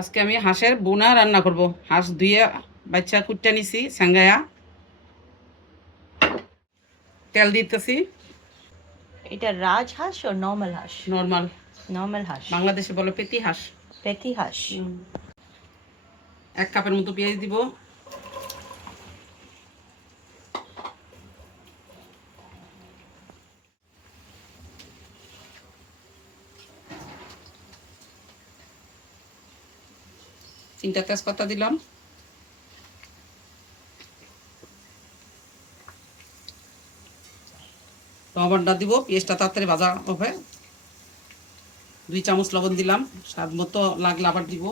আজকে আমি হাঁসের বোনা রান্না করব। হাঁস ধুয়ে বাচ্চা কুটটা নিছি সাঙ্গায়া। তেল দিতেছি। এটা রাজহাঁস ও নর্মাল হাঁস? নর্মাল নর্মাল হাঁস। বাংলাদেশে বলে পেতি হাঁস। পেটি হাঁস। এক কাপের মতো পেঁয়াজ দিব। তিনটা তেজপাতা দিলাম। লবণটা দিব, পেঁয়াজটা তাড়াতাড়ি ভাজা হবে। দুই চামচ লবণ দিলাম, স্বাদ মতো লাগলে আবার দিব।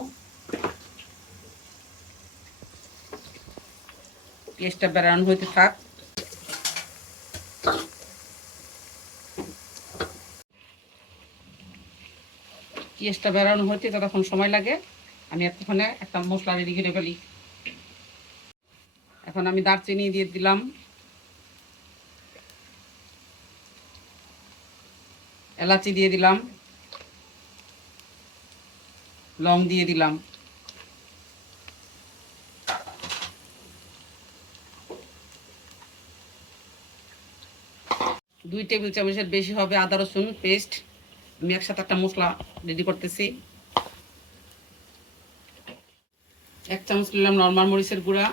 পেঁয়াজটা বেড়ানো হইতে থাক। পেঁয়াজটা বেড়ানো হইতে ততক্ষণ সময় লাগে আমি এতক্ষণে একটা মশলা রেডি করে ফেলি। এখন আমি দারচিনি দিয়ে দিলাম। এলাচি দিয়ে দিলাম। লং দিয়ে দিলাম। দুই টেবিল চামচের বেশি হবে আদা রসুন পেস্ট আমি একসাথে একটা মশলা রেডি করতেছি। এক চামচ নিলাম নর্মাল মরিচের গুঁড়া।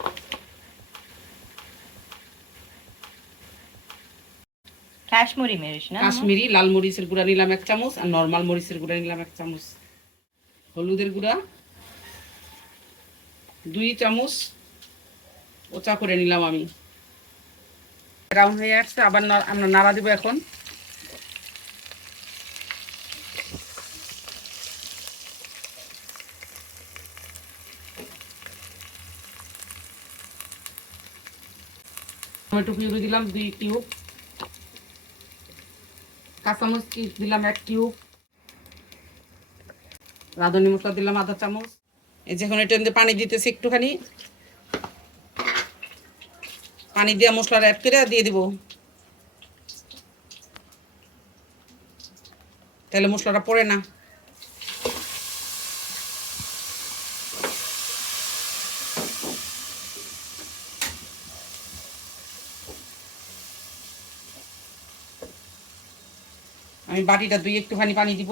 কাশ্মীরি মিরিচ না? কাশ্মীরি লাল মরিচের গুঁড়া নিলাম এক চামচ আর নর্মাল মরিচের গুঁড়া নিলাম এক চামচ। হলুদের গুঁড়া দুই চামচ ওচা করে নিলাম আমি। ব্রাউন হয়ে আসছে আবার না- আমরা নাড়া দিব এখন। টমেটো পিউরি দিলাম, দুই টিউব। কাঁচামচ কি দিলাম, এক টিউব। রাঁধুনি মশলা দিলাম, আধা চামচ। এই যে এখন এটা পানি দিতেছি একটুখানি। পানি দিয়ে মশলাটা অ্যাড করে দিয়ে দিব। তাহলে মশলাটা পড়ে না। আমি বাটিটা দুই একটুখানি পানি দিব।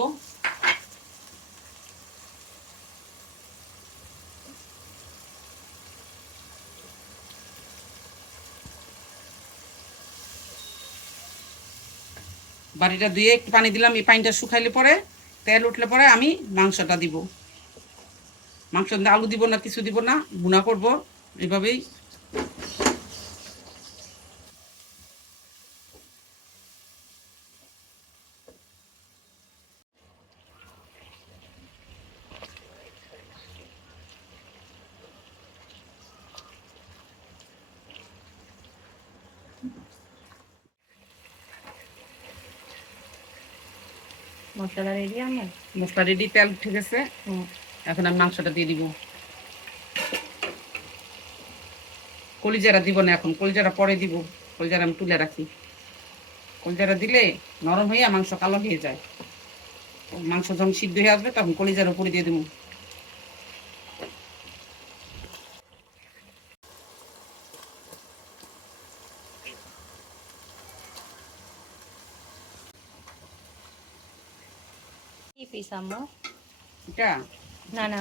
বাটিটা ধুয়ে একটু পানি দিলাম, এই পানিটা শুকাইলে পরে, তেল উঠলে পরে আমি মাংসটা দিব। মাংস আলু দিব না, কিছু দিব না, ভুনা করব। এইভাবেই মশলা রেডি আমার? মশলা রেডি তেল উঠে গেছে। এখন আমি মাংসটা দিয়ে দিব। কলিজারা দিব না এখন কলিজারা পরে দিব। কলিজারা আমি তুলে রাখি। কলিজারা দিলে নরম হইয়া মাংস কালো হয়ে যায়। মাংস যখন সিদ্ধ হয়ে আসবে তখন কলিজার উপরে দিয়ে দেবো কি পিস আম্মু এটা? না না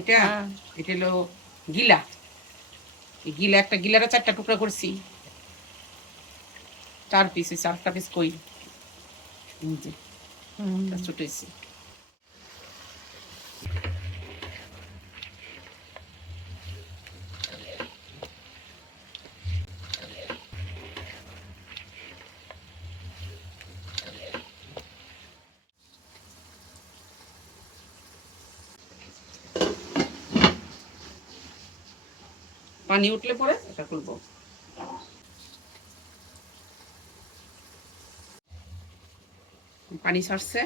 এটা হ্যাঁ। এটা হলো গিলা। এই গিলা একটা গিলারা চারটা টুকরা করছি। চার পিস চারটা পিস কই? ছোট পানি উঠলে পরে এটা খুলবো। পানি ছাড়ছে।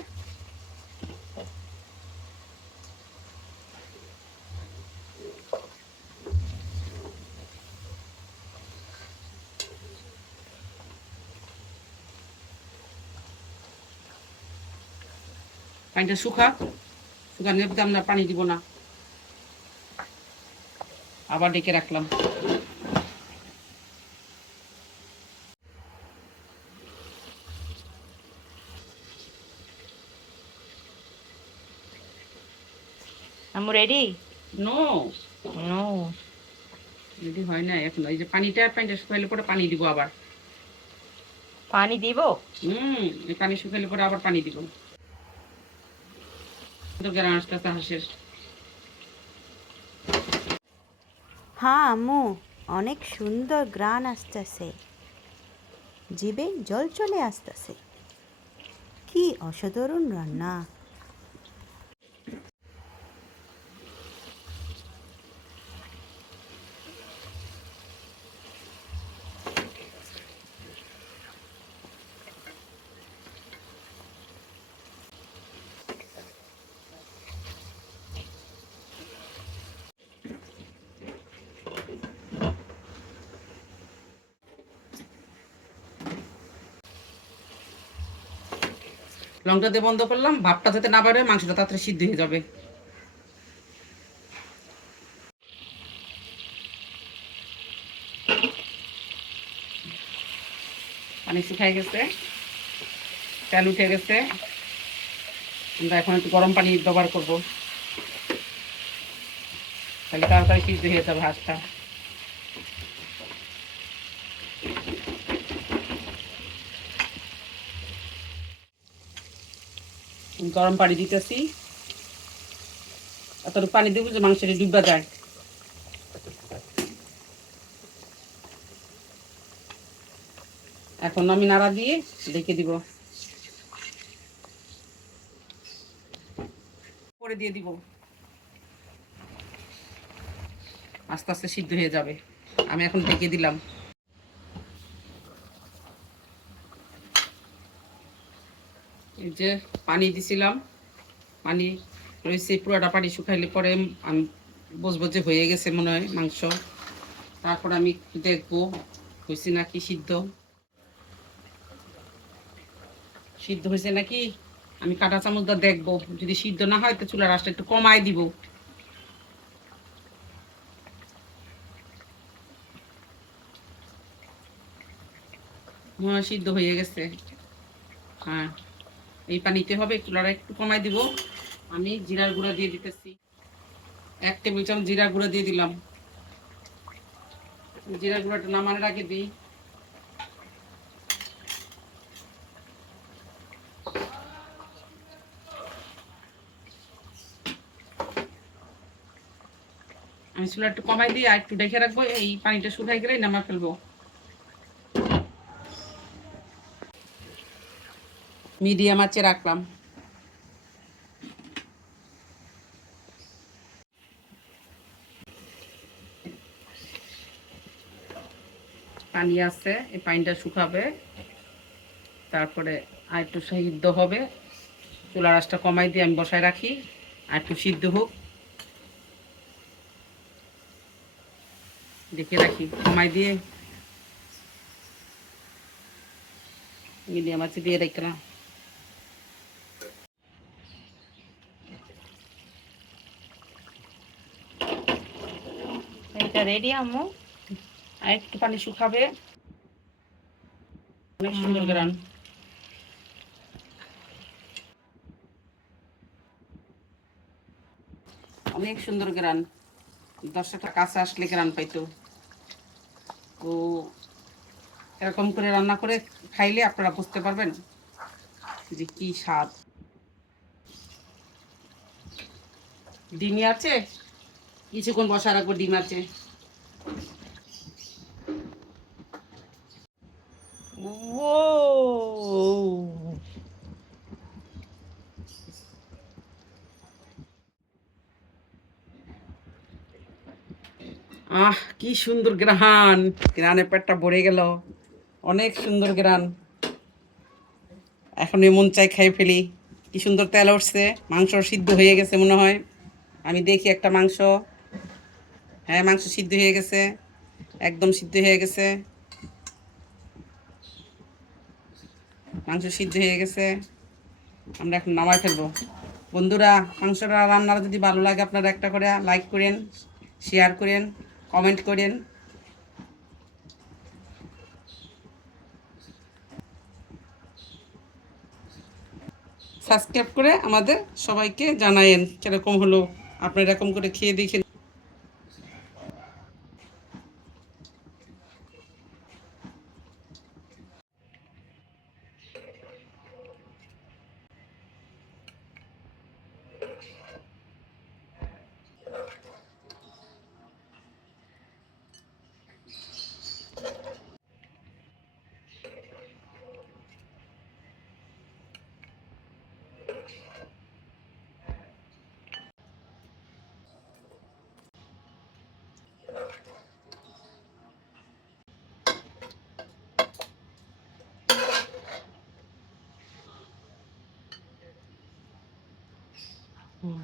পানিটা শুকা, শুকানোর ভিতরে আমরা পানি দিব না। আবার ডেকে রাখলাম। আম্মু রেডি নো নো যদি হয় না এখন। এই যে পানিটা পানিটা শুকাইলে পরে পানি দিব আবার। পানি দিব? হুম এই পানি শুকাইলে পরে আবার পানি দিব। তো গেরান আস্তে আস্তে হাসের হ্যাঁ আম্মু অনেক সুন্দর গ্রান আসতেছে। জিবে জল চলে আসতেছে। কি অসাধারণ রান্না। লঙ্কা দিয়ে বন্ধ করলাম ভাতটা যাতে না বাড়ে, মাংসটা তাড়াতাড়ি সিদ্ধ হয়ে যাবে। পানি শুকাই গেছে, তেল উঠে গেছে। আমরা এখন একটু গরম পানি ব্যবহার করব। তাহলে তাড়াতাড়ি সিদ্ধ হয়ে যাবে হাঁসটা গরম পানি দিতেছি। এতটুকু পানি দিব যে মাংসটা ডুববা যায়। এখন আমি নাড়া দিয়ে ঢেকে দিব। করে দিয়ে দিব। আস্তে আস্তে সিদ্ধ হয়ে যাবে। আমি এখন ঢেকে দিলাম। যে পানি দিছিলাম, পানি রয়েছে, পুরোটা পানি শুকাইলে পরে আমি বসবো যে হয়ে গেছে মনে হয় মাংস। তারপর আমি দেখব হয়েছে নাকি সিদ্ধ। সিদ্ধ হয়েছে নাকি? আমি কাঁটা চামচটা দেখব। যদি সিদ্ধ না হয়, তো চুলার আঁচটা একটু কমাই দিব। সিদ্ধ হয়ে গেছে। হ্যাঁ। এই পানিতে হবে চুলাটা একটু কমাই দিব। আমি জিরার গুঁড়া দিয়ে দিতেছি। এক টেবিল চামচ জিরা গুঁড়া দিয়ে দিলাম। জিরা গুঁড়াটা নামানোর আগে দিই। আমি চুলা একটু কমাই দিই, আর একটু দেখে রাখব, এই পানিটা শুকাই গেলেই নামা ফেলব। মিডিয়াম আঁচে রাখলাম। পানি আছে, এই পানিটা শুকাবে। তারপরে আর একটু সিদ্ধ হবে। চুলার আঁচটা কমাই দিয়ে আমি বসায় রাখি। আর একটু সিদ্ধ হোক। দেখে রাখি, কমাই দিয়ে। মিডিয়াম আছে দিয়ে রাখলাম এটা রেডি আম্মু? আর একটু পানি শুকাবে। অনেক সুন্দর গ্রান অনেক সুন্দর গ্রান দশটা কাছে আসলে গ্রান পাইতো। তো এরকম করে রান্না করে খাইলে আপনারা বুঝতে পারবেন যে কি স্বাদ। ডিমি আছে? কিছুক্ষণ বসা রাখব ডিম আছে। ও আহ, কি সুন্দর গ্রান। গ্রানের পেটটা ভরে গেল। অনেক সুন্দর গ্রান। এখন মন চাই খাই ফেলি। কি সুন্দর তেল উঠছে। মাংস সিদ্ধ হয়ে গেছে মনে হয়। আমি দেখি একটা মাংস। হ্যাঁ মাংস সিদ্ধ হয়ে গেছে। একদম সিদ্ধ হয়ে গেছে। মাংস সিদ্ধ হয়ে গেছে। আমরা এখন নামাই ফেলব। বন্ধুরা, মাংসটা রান্নার যদি ভালো লাগে, আপনারা একটা করে লাইক করেন শেয়ার করেন কমেন্ট করেন। সাবস্ক্রাইব করে আমাদের সবাইকে জানায়েন, কীরকম হলো? আপনারা এরকম করে খেয়ে দেখেন হুম